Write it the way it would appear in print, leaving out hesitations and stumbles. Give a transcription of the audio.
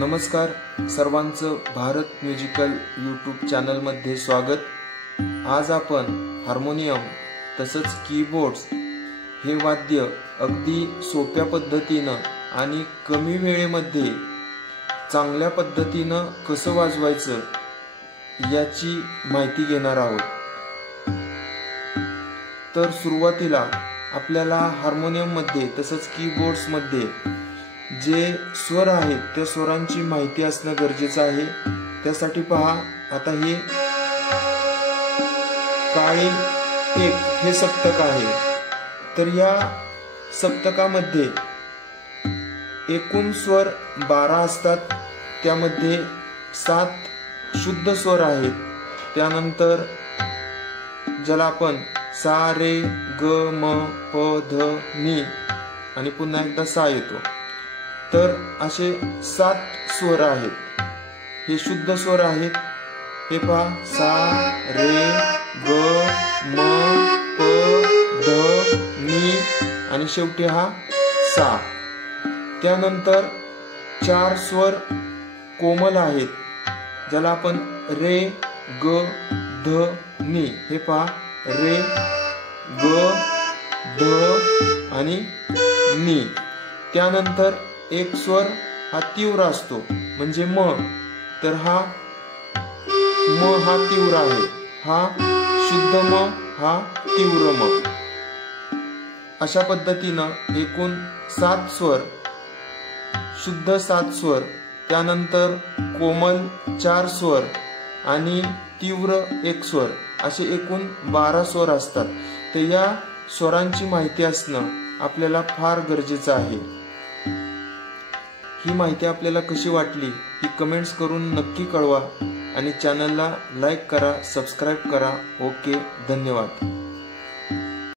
नमस्कार सर्वांचं Bharat musical YouTube चॅनलमध्ये स्वागत। आज आपण हार्मोनियम तसंच कीबोर्ड्स हे वाद्य अगदी सोप्या पद्धतीनं आणि कमी वेळेमध्ये चांगल्या पद्धतीनं कसं वाजवायचं याची माहिती घेणार आहोत। तर सुरुवातीला आपल्याला हार्मोनियम मध्ये तसंच कीबोर्ड्स मध्ये जे स्वर आहेत त्या स्वरांची माहिती असणं गरजेचं आहे। त्यासाठी पहा, आता हे काळे एक हे सप्तक आहे। तर या सप्तकामध्ये एकूण स्वर 12 असतात। त्यामध्ये 7 शुद्ध स्वर आहेत। त्यानंतर ज्याला आपण सा रे ग म प ध नी आणि पुन्हा एकदा सा येतो। तर असे 7 स्वर आहेत। हे शुद्ध स्वर आहेत। हे पहा, सा रे ग म प ध नी आणि शेवटी हा सा। त्यानंतर 4 स्वर कोमल आहेत, ज्याला आपण रे ग ध नी। हे पहा, रे ग ध आणि नी। त्यानंतर एक स्वर हा तीव्र असतो, म्हणजे म। तर हा म हा तीव्र आहे, हा शुद्ध म, हा तीव्र म। अशा पद्धतीनं एकूण 7 स्वर, शुद्ध 7 स्वर, त्यानंतर कोमल 4 स्वर आणि तीव्र 1 स्वर, असे एकूण 12 स्वर असतात। तर या स्वरांची माहिती असणं आपल्याला फार गरजेचं आहे। ही माहिती आपल्याला कशी वाटली ही कमेंट्स करून नक्की कळवा आणि चॅनलला लाईक करा, सबस्क्राईब करा। ओके, धन्यवाद।